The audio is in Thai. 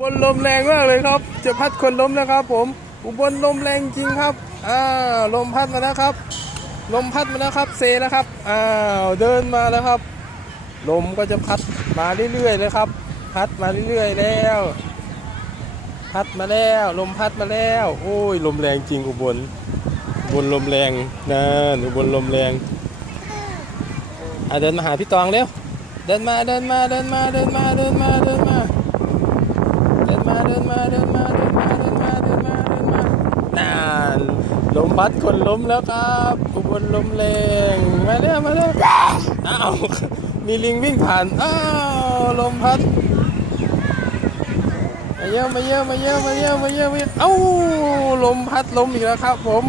บนลมแรงมากเลยครับจะพัดคนล้มแล้วครับผมอุบลลมแรงจริงครับลมพัดมาแล้วครับลมพัดมาแล้วครับเซแล้วครับเดินมาแล้วครับลมก็จะพัดมาเรื่อยๆเลยครับพัดมาเรื่อยๆแล้วพัดมาแล้วลมพัดมาแล้วโอ้ยลมแรงจริงอุบลลมแรงนะอุบลลมแรงเดินมาหาพี่ตองเร็วเดินมาเดินมาเดินมาเดินมาเดินมาเดินมาเดินมาเดินมาเดินมาเดินมาเดินมาเดินมาเดินมาน่าลมพัดคนล้มแล้วครับอุบลลมแรงมาเร็วมาเร็วมีลิงวิ่งผ่านลมพัดมาเยอะมาเยอะมาเยอะมาเยอะมาเยอะมาเยอะลมพัดลมอีกแล้วครับผม